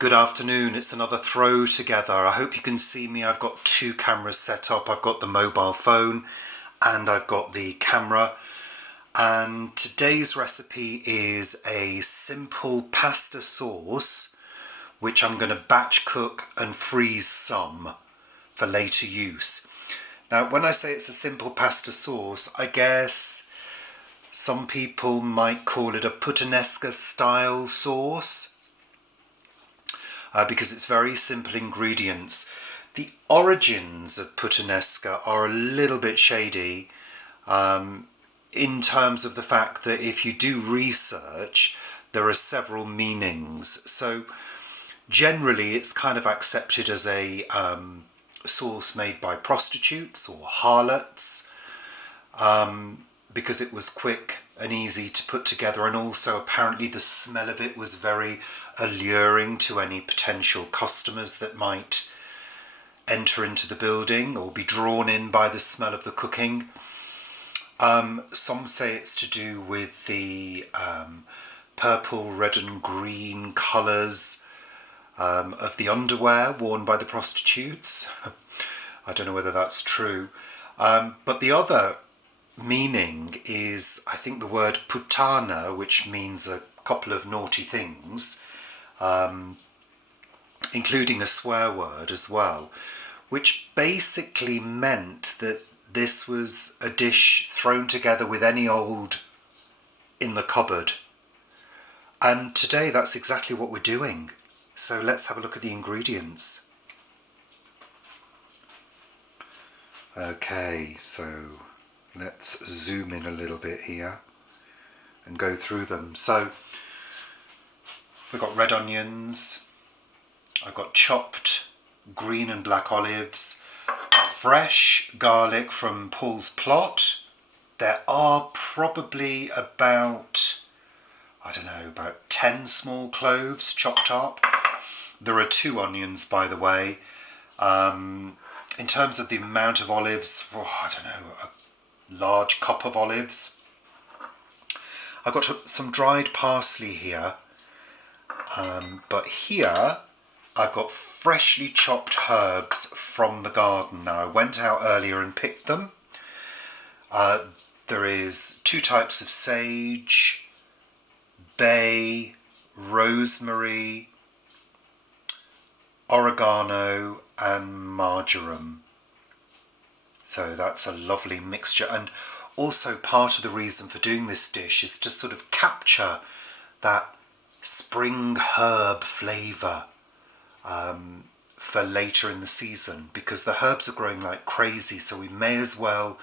Good afternoon, it's another throw together. I hope you can see me. I've got two cameras set up. I've got the mobile phone and I've got the camera. And today's recipe is a simple pasta sauce, which I'm going to batch cook and freeze some for later use. Now, when I say it's a simple pasta sauce, I guess some people might call it a Puttanesca style sauce. Because it's very simple ingredients. The origins of Puttanesca are a little bit shady in terms of the fact that if you do research, there are several meanings. So generally it's kind of accepted as a sauce made by prostitutes or harlots because it was quick and easy to put together, and also apparently the smell of it was very alluring to any potential customers that might enter into the building or be drawn in by the smell of the cooking. Some say it's to do with the purple, red and green colours of the underwear worn by the prostitutes. I don't know whether that's true. But the other meaning is, I think, the word puttana, which means a couple of naughty things, including a swear word as well, which basically meant that this was a dish thrown together with any old in the cupboard. And today that's exactly what we're doing. So let's have a look at the ingredients. Okay, so let's zoom in a little bit here and go through them. So we've got red onions, I've got chopped green and black olives, fresh garlic from Paul's plot. There are probably about 10 small cloves chopped up. There are 2 onions, by the way. In terms of the amount of olives, a large cup of olives. I've got some dried parsley here, but here I've got freshly chopped herbs from the garden. Now, I went out earlier and picked them. There is 2 types of sage, bay, rosemary, oregano and marjoram. So that's a lovely mixture, and also part of the reason for doing this dish is to sort of capture that spring herb flavour for later in the season, because the herbs are growing like crazy, so we may as well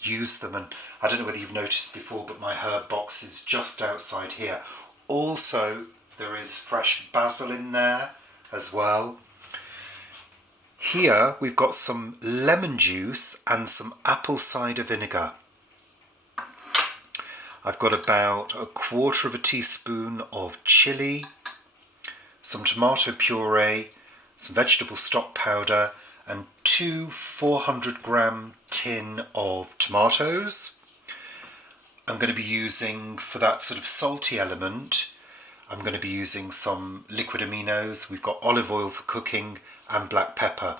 use them. And I don't know whether you've noticed before, but my herb box is just outside here. Also, there is fresh basil in there as well. Here we've got some lemon juice and some apple cider vinegar. I've got about 1/4 teaspoon of chilli, some tomato puree, some vegetable stock powder, and 2 400-gram tin of tomatoes. I'm going to be using, for that sort of salty element, I'm going to be using some liquid aminos. We've got olive oil for cooking and black pepper.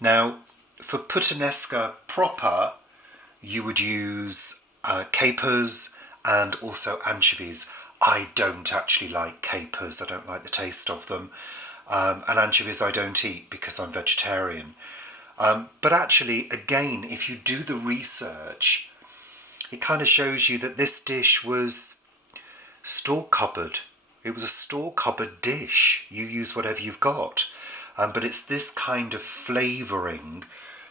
Now, for Puttanesca proper, you would use capers and also anchovies. I don't actually like capers. I don't like the taste of them. And anchovies I don't eat because I'm vegetarian. But actually, again, if you do the research, it kind of shows you that this dish was store cupboard. It was a store cupboard dish. You use whatever you've got. But it's this kind of flavouring,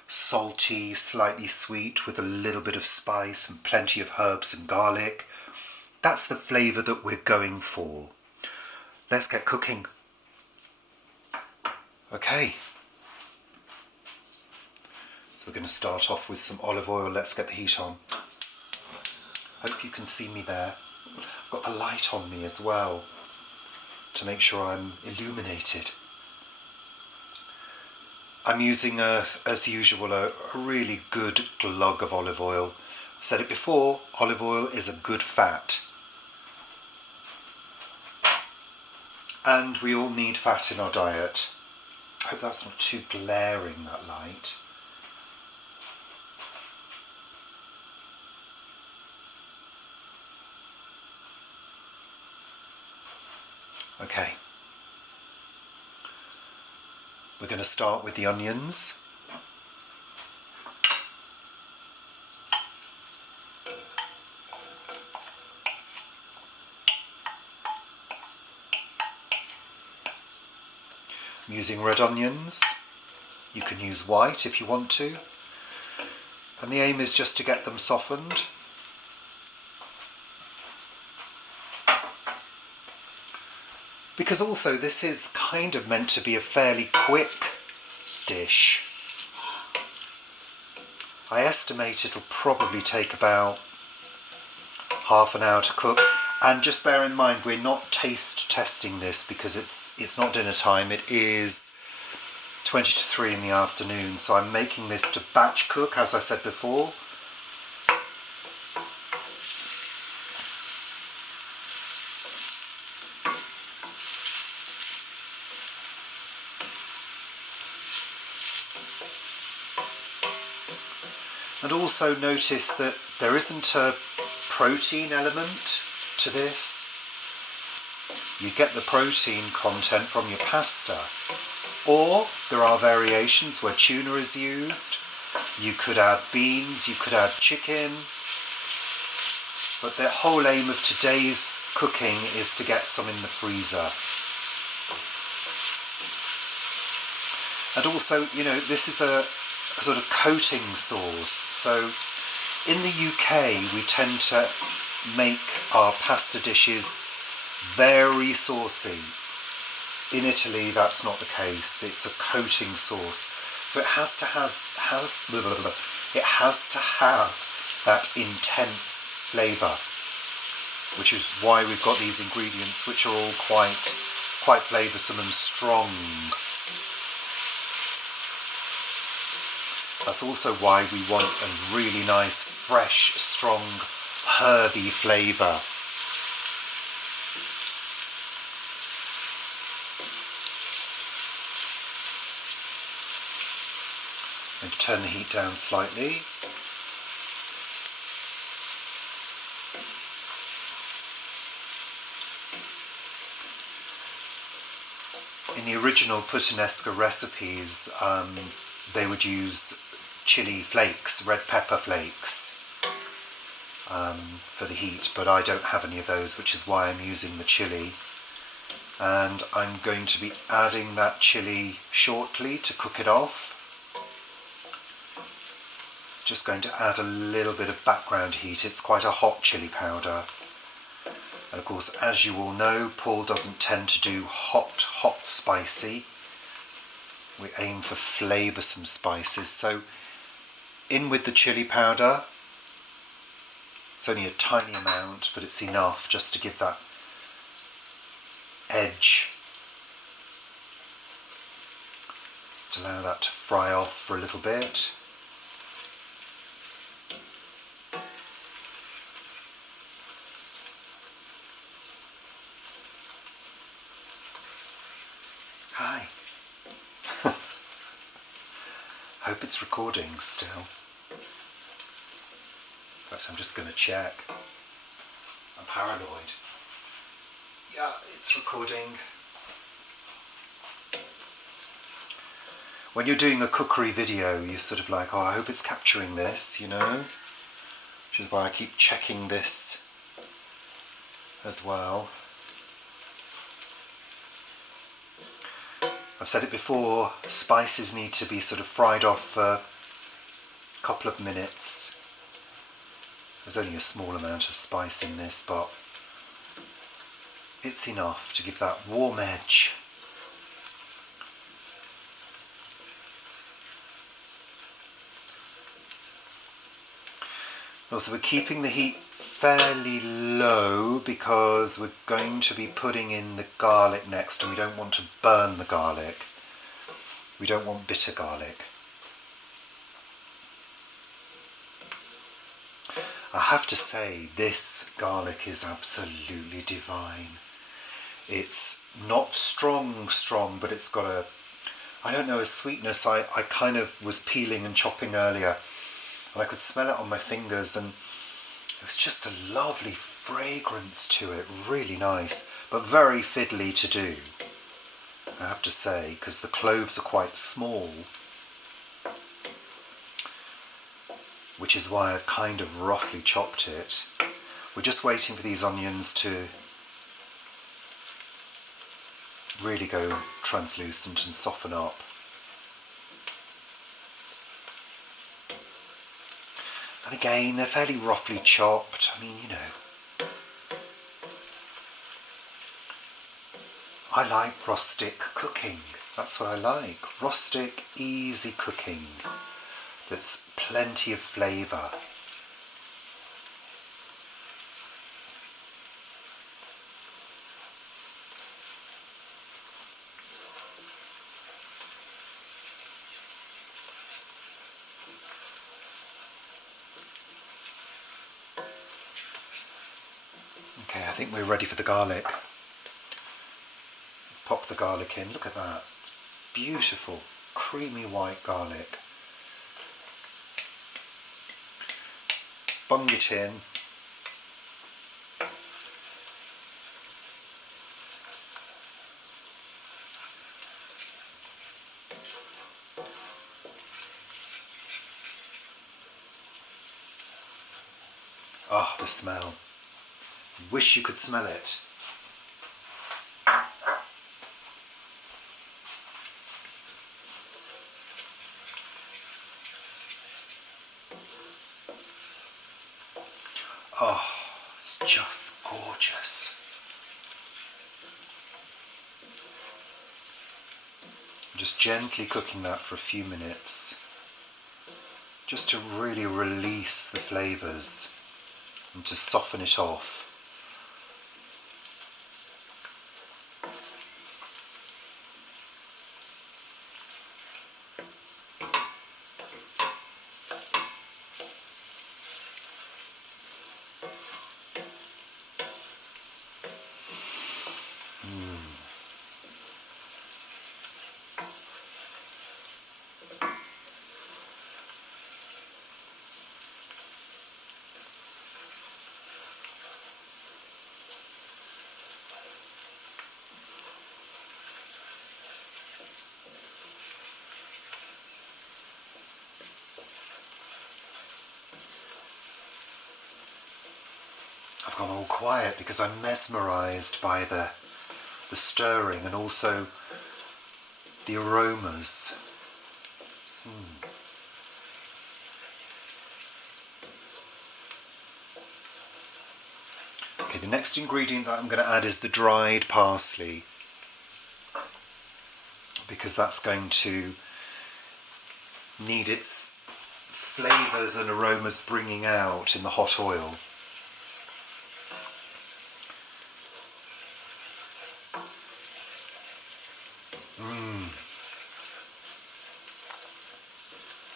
salty, slightly sweet, with a little bit of spice and plenty of herbs and garlic. That's the flavour that we're going for. Let's get cooking. Okay. So we're going to start off with some olive oil. Let's get the heat on. Hope you can see me there. I've got the light on me as well to make sure I'm illuminated. I'm using, as usual, a really good glug of olive oil. I've said it before, olive oil is a good fat. And we all need fat in our diet. I hope that's not too glaring, that light. Okay. We're going to start with the onions. I'm using red onions. You can use white if you want to. And the aim is just to get them softened. Because also this is kind of meant to be a fairly quick dish. I estimate it'll probably take about half an hour to cook. And just bear in mind, we're not taste testing this because it's not dinner time. It is 20 to 3 in the afternoon, so I'm making this to batch cook, as I said before. And also notice that there isn't a protein element to this. You get the protein content from your pasta. Or there are variations where tuna is used. You could add beans, you could add chicken. But the whole aim of today's cooking is to get some in the freezer. And also, you know, this is a sort of coating sauce. So in the UK we tend to make our pasta dishes very saucy. In Italy that's not the case. It's a coating sauce. So it has to have that intense flavour, which is why we've got these ingredients which are all quite flavoursome and strong. That's also why we want a really nice, fresh, strong, herby flavour. I'm going to turn the heat down slightly. In the original Puttanesca recipes, they would use chilli flakes, red pepper flakes, for the heat, but I don't have any of those, which is why I'm using the chilli. And I'm going to be adding that chilli shortly to cook it off. It's just going to add a little bit of background heat. It's quite a hot chilli powder. And of course, as you all know, Paul doesn't tend to do hot spicy. We aim for flavoursome spices. So in with the chilli powder. It's only a tiny amount, but it's enough just to give that edge. Just allow that to fry off for a little bit. Hi. Hope it's recording still. In fact, I'm just going to check. I'm paranoid. Yeah, it's recording. When you're doing a cookery video, you're sort of like, oh, I hope it's capturing this, you know? Which is why I keep checking this as well. I've said it before, spices need to be sort of fried off for a couple of minutes. There's only a small amount of spice in this, but it's enough to give that warm edge. Also, we're keeping the heat fairly low because we're going to be putting in the garlic next, and we don't want to burn the garlic. We don't want bitter garlic. I have to say, this garlic is absolutely divine. It's not strong, but it's got a, I don't know, a sweetness. I kind of was peeling and chopping earlier, and I could smell it on my fingers, and it was just a lovely fragrance to it, really nice, but very fiddly to do, I have to say, because the cloves are quite small, which is why I've kind of roughly chopped it. We're just waiting for these onions to really go translucent and soften up. And again, they're fairly roughly chopped. I mean, you know, I like rustic cooking. That's what I like. Rustic, easy cooking that's plenty of flavour. Okay, I think we're ready for the garlic. Let's pop the garlic in. Look at that. Beautiful, creamy white garlic. Bung it in. Oh, the smell. Wish you could smell it. Oh, it's just gorgeous. I'm just gently cooking that for a few minutes, just to really release the flavours and to soften it off. I've gone all quiet because I'm mesmerised by the stirring and also the aromas. Okay, the next ingredient that I'm going to add is the dried parsley, because that's going to need its flavours and aromas bringing out in the hot oil.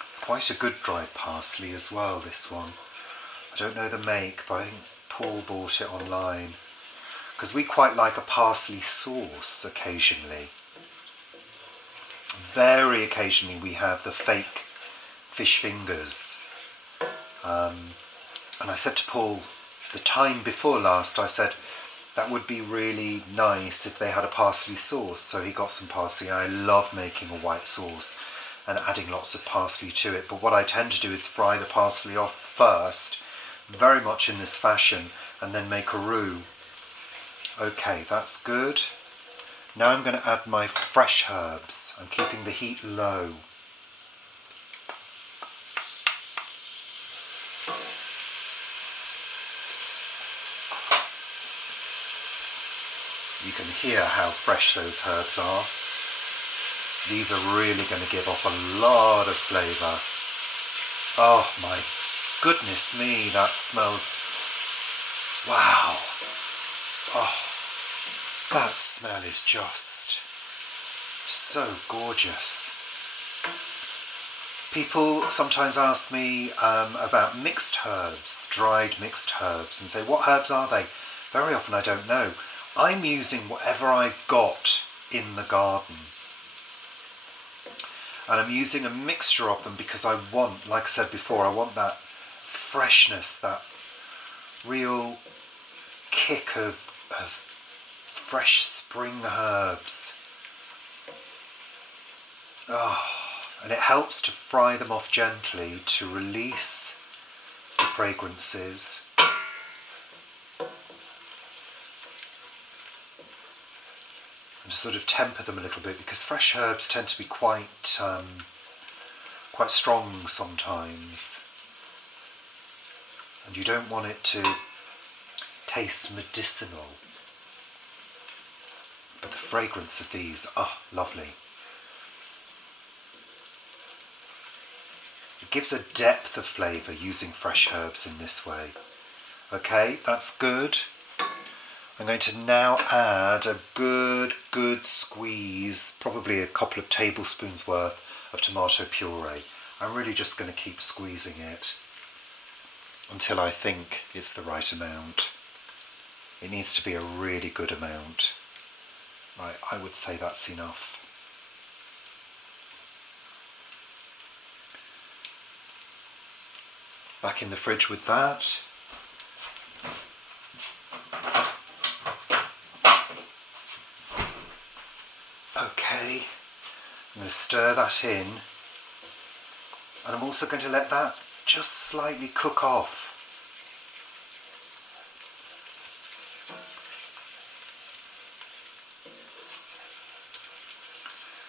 It's quite a good dried parsley as well, this one. I don't know the make, but I think Paul bought it online, because we quite like a parsley sauce occasionally. Very occasionally we have the fake fish fingers. And I said to Paul the time before last, I said that would be really nice if they had a parsley sauce. So he got some parsley. I love making a white sauce and adding lots of parsley to it. But what I tend to do is fry the parsley off first, very much in this fashion, and then make a roux. Okay, that's good. Now I'm going to add my fresh herbs. I'm keeping the heat low. You can hear how fresh those herbs are. These are really going to give off a lot of flavour. Oh my goodness me, that smells... Wow. Oh, that smell is just so gorgeous. People sometimes ask me about mixed herbs, dried mixed herbs, and say, what herbs are they? Very often I don't know. I'm using whatever I got in the garden. And I'm using a mixture of them because I want, like I said before, I want that freshness, that real kick of fresh spring herbs. Oh, and it helps to fry them off gently to release the fragrances. And to sort of temper them a little bit, because fresh herbs tend to be quite strong sometimes. And you don't want it to taste medicinal. But the fragrance of these, lovely. It gives a depth of flavour using fresh herbs in this way. Okay, that's good. I'm going to now add a good squeeze, probably a couple of tablespoons worth of tomato puree. I'm really just going to keep squeezing it until I think it's the right amount. It needs to be a really good amount. Right, I would say that's enough. Back in the fridge with that. Okay, I'm going to stir that in, and I'm also going to let that just slightly cook off.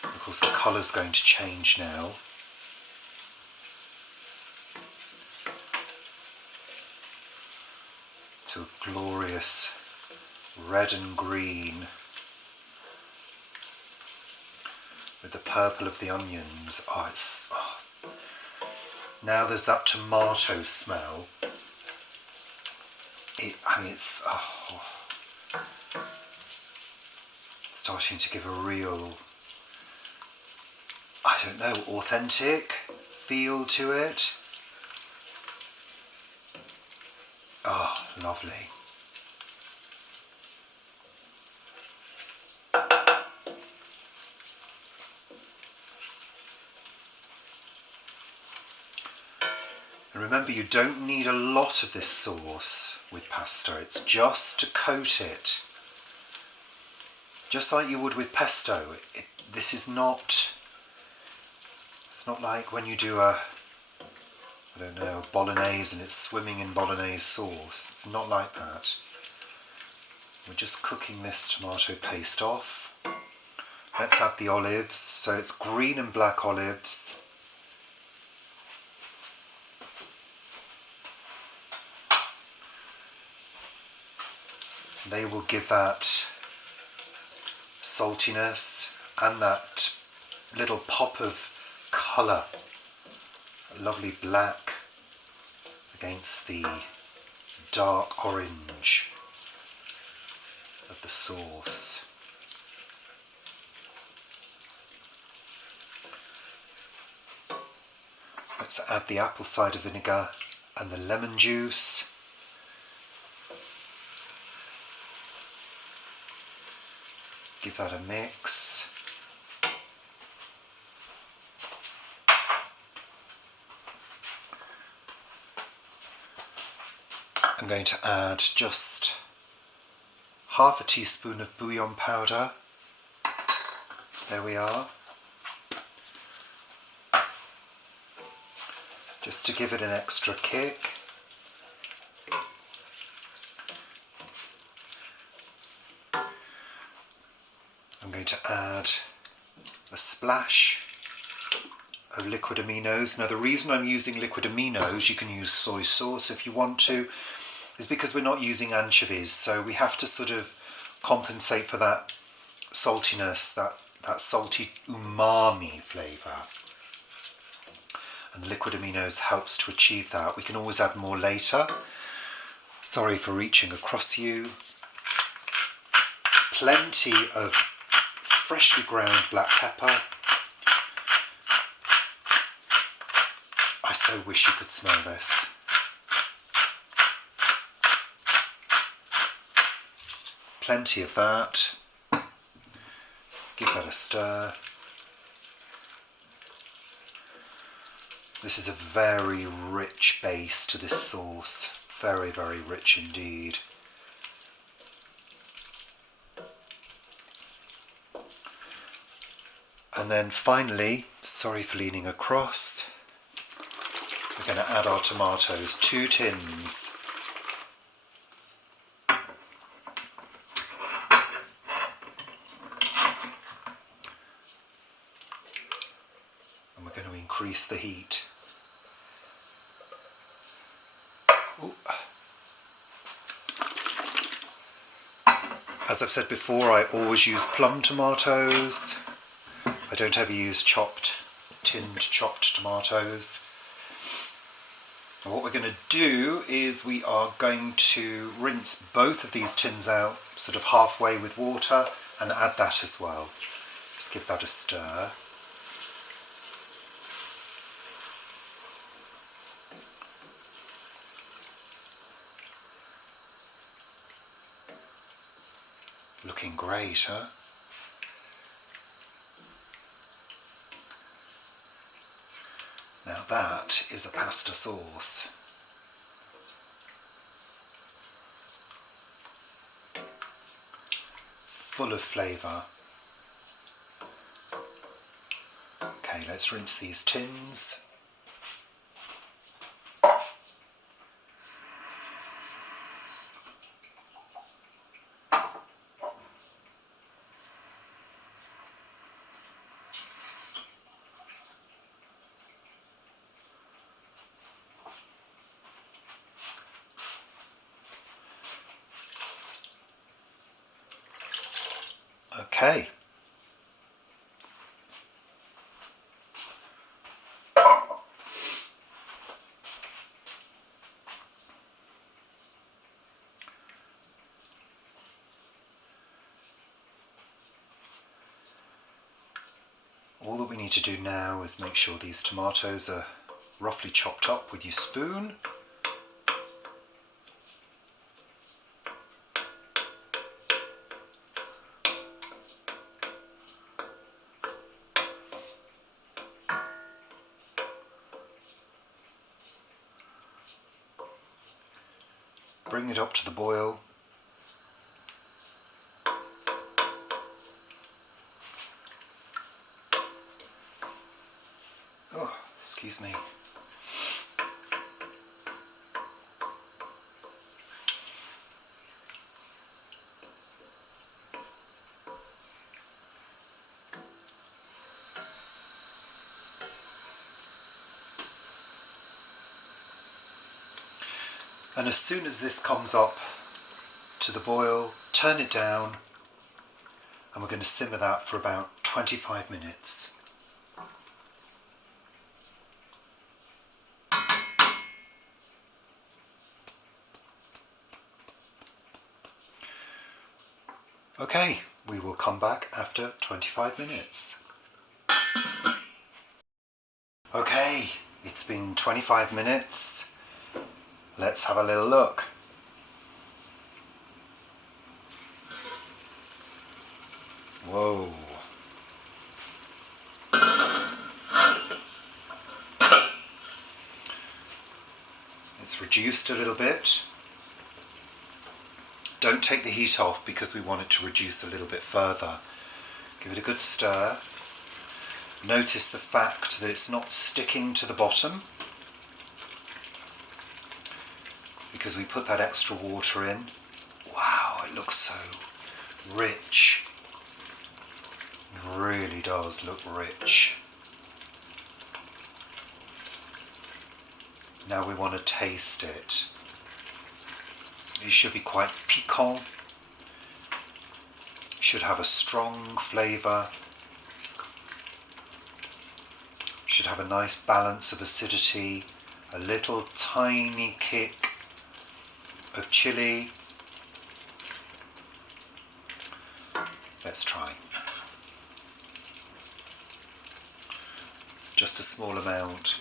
Of course, the colour's going to change now. To a glorious red and green with the purple of the onions. Now there's that tomato smell. It's starting to give a real, authentic feel to it. Oh, lovely. And remember, you don't need a lot of this sauce with pasta. It's just to coat it. Just like you would with pesto. This is not, it's not like when you do a bolognese and it's swimming in bolognese sauce. It's not like that. We're just cooking this tomato paste off. Let's add the olives. So it's green and black olives. They will give that saltiness and that little pop of colour. A lovely black against the dark orange of the sauce. Let's add the apple cider vinegar and the lemon juice. Give that a mix. I'm going to add just half a teaspoon of bouillon powder. There we are. Just to give it an extra kick. I'm going to add a splash of liquid aminos. Now the reason I'm using liquid aminos, you can use soy sauce if you want to, is because we're not using anchovies, so we have to sort of compensate for that saltiness, that salty umami flavour. And the liquid aminos helps to achieve that. We can always add more later. Sorry for reaching across you. Plenty of freshly ground black pepper. I so wish you could smell this. plenty of that. Give that a stir. This is a very rich base to this sauce. Very, very rich indeed. And then finally, sorry for leaning across, we're going to add our tomatoes, 2 tins. And we're going to increase the heat. Ooh. As I've said before, I always use plum tomatoes. I don't ever use tinned chopped tomatoes. And what we're going to do is we are going to rinse both of these tins out sort of halfway with water and add that as well. Just give that a stir. Looking great, huh? Now that is a pasta sauce. Full of flavour. Okay, let's rinse these tins. Okay. All that we need to do now is make sure these tomatoes are roughly chopped up with your spoon. Bring it up to the boil. Oh, excuse me. And as soon as this comes up to the boil, turn it down, and we're going to simmer that for about 25 minutes. Okay, we will come back after 25 minutes. Okay, it's been 25 minutes. Let's have a little look. Whoa. It's reduced a little bit. Don't take the heat off because we want it to reduce a little bit further. Give it a good stir. Notice the fact that it's not sticking to the bottom because we put that extra water in. Wow, it looks so rich. It really does look rich. Now we want to taste it. It should be quite piquant. It should have a strong flavour. It should have a nice balance of acidity, a little tiny kick of chilli. Let's try. Just a small amount.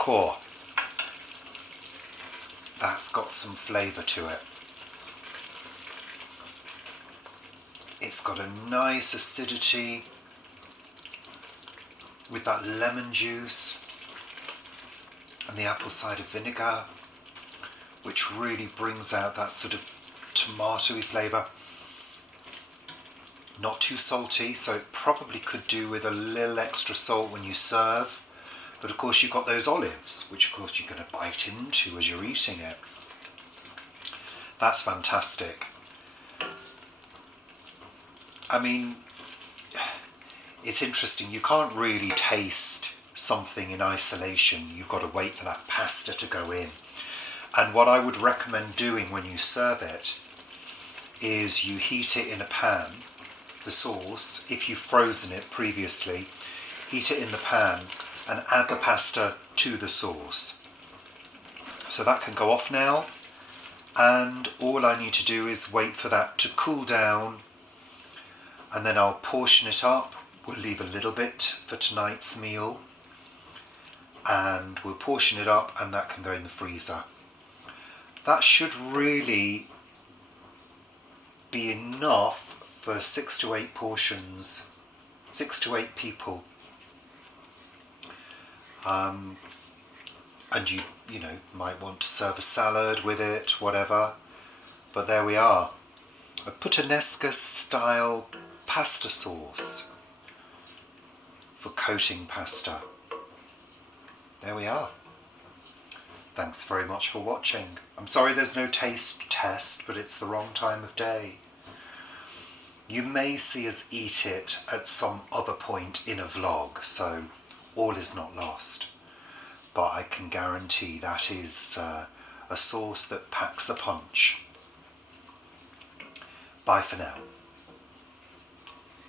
Core. That's got some flavour to it. It's got a nice acidity with that lemon juice and the apple cider vinegar, which really brings out that sort of tomatoey flavour. Not too salty, so it probably could do with a little extra salt when you serve. But of course you've got those olives, which of course you're going to bite into as you're eating it. That's fantastic. I mean, it's interesting. You can't really taste something in isolation. You've got to wait for that pasta to go in. And what I would recommend doing when you serve it is you heat it in a pan, the sauce, if you've frozen it previously, heat it in the pan and add the pasta to the sauce. So that can go off now, and all I need to do is wait for that to cool down, and then I'll portion it up. We'll leave a little bit for tonight's meal, and we'll portion it up, and that can go in the freezer. That should really be enough for 6 to 8 portions, 6 to 8 people. And you know, might want to serve a salad with it, whatever. But there we are. A Puttanesca style pasta sauce for coating pasta. There we are. Thanks very much for watching. I'm sorry there's no taste test, but it's the wrong time of day. You may see us eat it at some other point in a vlog, so all is not lost. But I can guarantee that is a sauce that packs a punch. Bye for now.